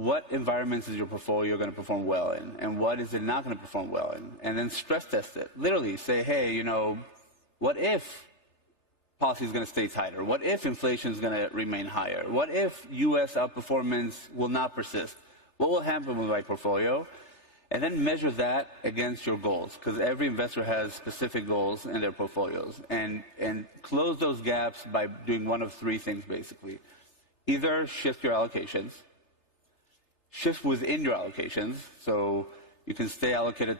what environments is your portfolio going to perform well in, and what is it not going to perform well in, and then stress test it. Literally say, hey, you know, what if policy is going to stay tighter? What if inflation is going to remain higher? What if U.S. outperformance will not persist? What will happen with my portfolio? And then measure that against your goals, because every investor has specific goals in their portfolios, and close those gaps by doing one of three things, basically. Either shift your allocations, shift within your allocations, so you can stay allocated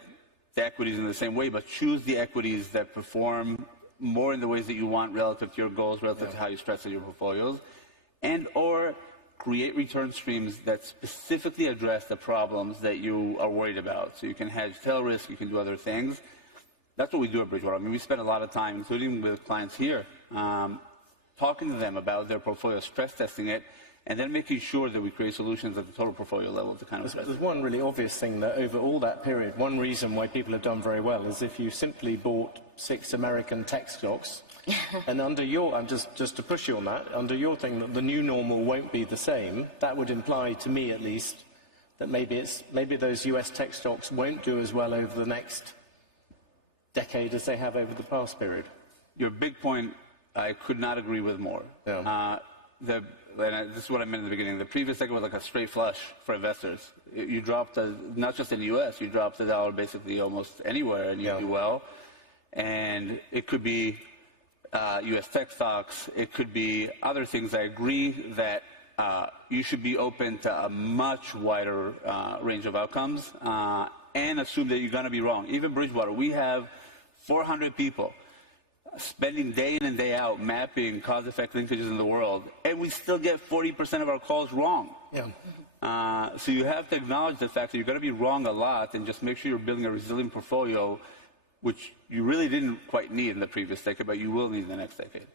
to equities in the same way, but choose the equities that perform more in the ways that you want relative to your goals, relative to how you stress your portfolios, and or create return streams that specifically address the problems that you are worried about. So you can hedge tail risk, you can do other things. That's what we do at Bridgewater. I mean, we spend a lot of time, including with clients here, talking to them about their portfolio, stress testing it, and then making sure that we create solutions at the total portfolio level to kind of There's one really obvious thing that over all that period, one reason why people have done very well is if you simply bought 6 American tech stocks, and under your, just to push you on that, under your thing that the new normal won't be the same, that would imply, to me at least, that maybe those US tech stocks won't do as well over the next decade as they have over the past period. Your big point, I could not agree with more. Yeah. This is what I meant in the beginning. The previous decade was like a straight flush for investors. You dropped, not just in the U.S., you dropped the dollar basically almost anywhere, and you do well. And it could be U.S. tech stocks. It could be other things. I agree that you should be open to a much wider range of outcomes and assume that you're going to be wrong. Even Bridgewater, we have 400 people spending day in and day out mapping cause-effect linkages in the world, and we still get 40% of our calls wrong. Yeah. So you have to acknowledge the fact that you're going to be wrong a lot, and just make sure you're building a resilient portfolio, which you really didn't quite need in the previous decade, but you will need in the next decade.